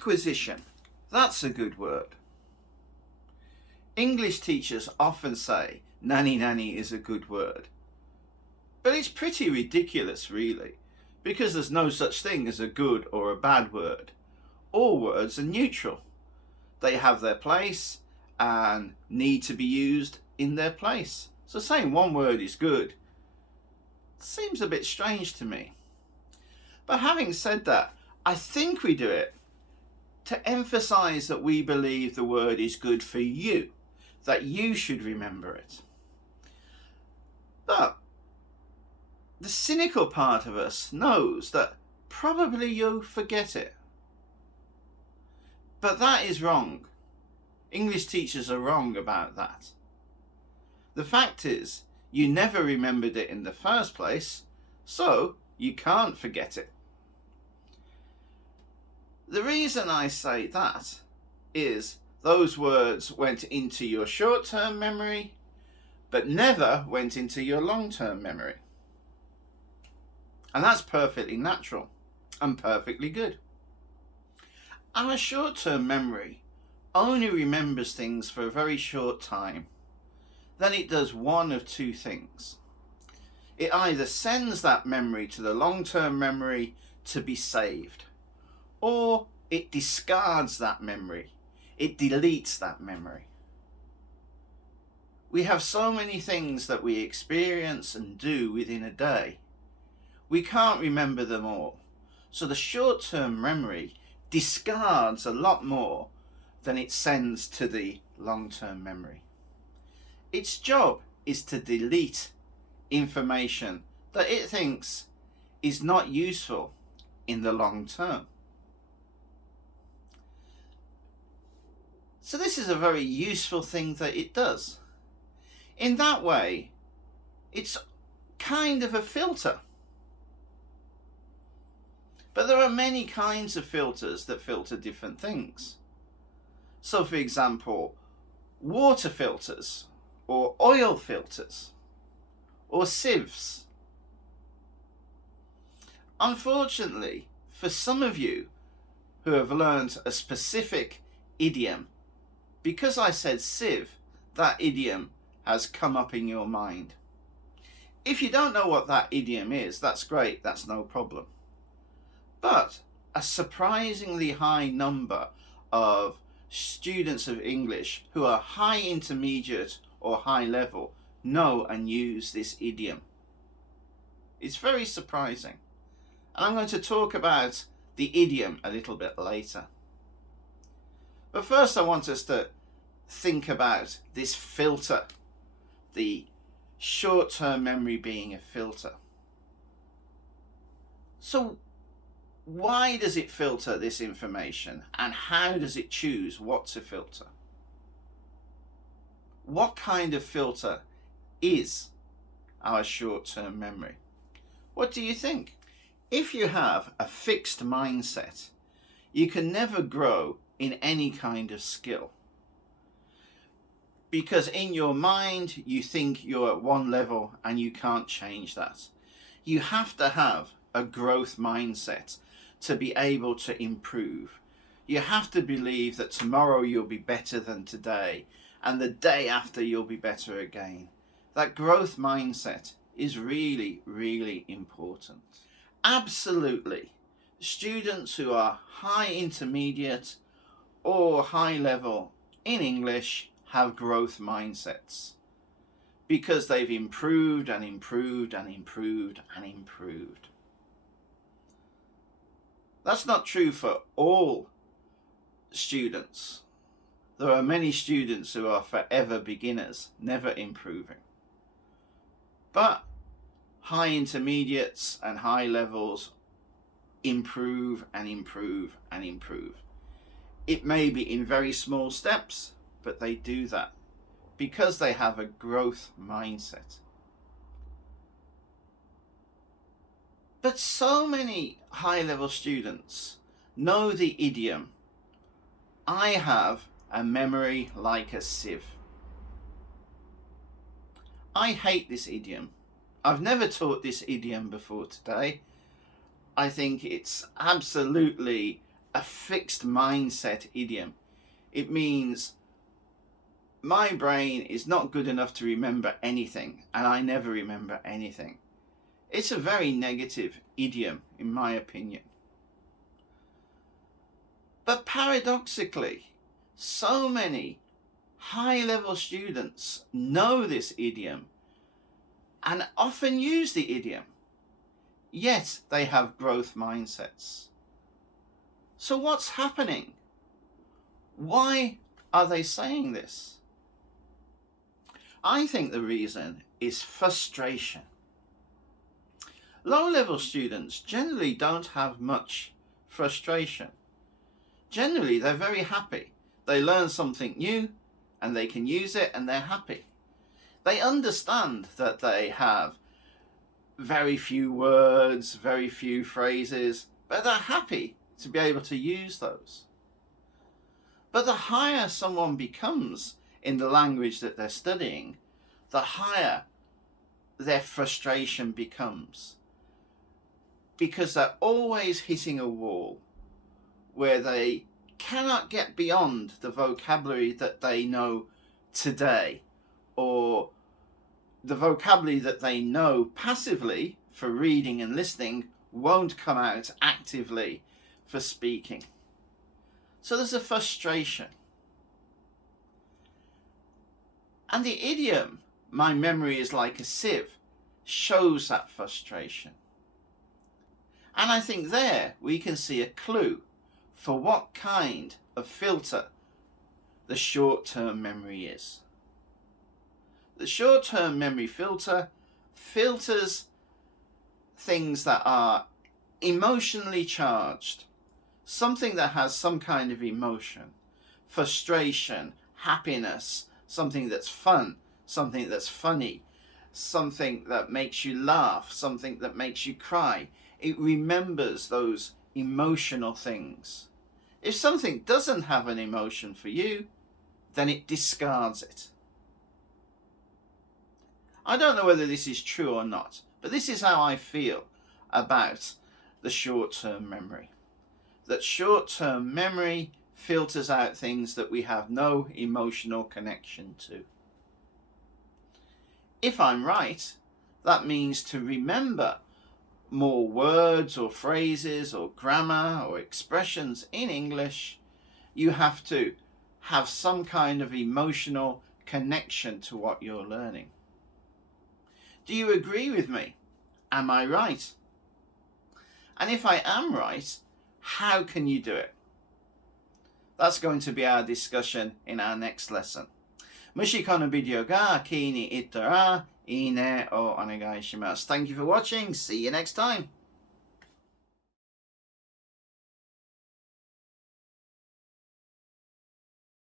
Acquisition. That's a good word. English teachers often say nanny nanny is a good word. But it's pretty ridiculous, really, because there's no such thing as a good or a bad word. All words are neutral. They have their place and need to be used in their place. So saying one word is good seems a bit strange to me. But having said that, I think we do it to emphasize that we believe the word is good for you, that you should remember it. But the cynical part of us knows that probably you'll forget it. But that is wrong. English teachers are wrong about that. The fact is, you never remembered it in the first place, so you can't forget it. The reason I say that is those words went into your short-term memory, but never went into your long-term memory. And that's perfectly natural and perfectly good. Our short-term memory only remembers things for a very short time. Then it does one of two things. It either sends that memory to the long-term memory to be saved, or it discards that memory. It deletes that memory. We have so many things that we experience and do within a day. We can't remember them all. So the short-term memory discards a lot more than it sends to the long-term memory. Its job is to delete information that it thinks is not useful in the long term. So this is a very useful thing that it does. In that way, it's kind of a filter. But there are many kinds of filters that filter different things. So for example, water filters, or oil filters, or sieves. Unfortunately, for some of you who have learned a specific idiom, because I said sieve, that idiom has come up in your mind. If you don't know what that idiom is, that's great, that's no problem. But a surprisingly high number of students of English who are high intermediate or high level know and use this idiom. It's very surprising. And I'm going to talk about the idiom a little bit later. But first I want us to think about this filter, the short-term memory being a filter. So why does it filter this information, and how does it choose what to filter? What kind of filter is our short-term memory? What do you think? If you have a fixed mindset, you can never grow in any kind of skill. Because in your mind, you think you're at one level and you can't change that. You have to have a growth mindset to be able to improve. You have to believe that tomorrow you'll be better than today, and the day after you'll be better again. That growth mindset is really, really important. Absolutely, students who are high intermediate or high level in English have growth mindsets because they've improved and improved and improved and improved. That's not true for all students. There are many students who are forever beginners, never improving. But high intermediates and high levels improve and improve and improve. It may be in very small steps, but they do that because they have a growth mindset. But so many high-level students know the idiom, I have a memory like a sieve. I hate this idiom. I've never taught this idiom before today. I think it's absolutely a fixed mindset idiom. It means my brain is not good enough to remember anything, and I never remember anything. It's a very negative idiom, in my opinion. But paradoxically, so many high-level students know this idiom and often use the idiom, yet they have growth mindsets. So what's happening? Why are they saying this? I think the reason is frustration. Low-level students generally don't have much frustration. Generally, they're very happy. They learn something new and they can use it and they're happy. They understand that they have very few words, very few phrases, but they're happy to be able to use those. But the higher someone becomes in the language that they're studying, the higher their frustration becomes. Because they're always hitting a wall where they cannot get beyond the vocabulary that they know today, or the vocabulary that they know passively for reading and listening won't come out actively for speaking. So there's a frustration. And the idiom, my memory is like a sieve, shows that frustration. And I think there we can see a clue for what kind of filter the short-term memory is. The short-term memory filter filters things that are emotionally charged, something that has some kind of emotion, frustration, happiness, something that's fun, something that's funny, something that makes you laugh, something that makes you cry. It remembers those emotional things. If something doesn't have an emotion for you, then it discards it. I don't know whether this is true or not, but this is how I feel about the short-term memory. That short-term memory filters out things that we have no emotional connection to. If I'm right, that means to remember more words or phrases or grammar or expressions in English, you have to have some kind of emotional connection to what you're learning. Do you agree with me? Am I right? And if I am right, how can you do it? That's going to be our discussion in our next lesson. もしこのビデオが気に入ったらいいねをお願いします。Thank you for watching. See you next time.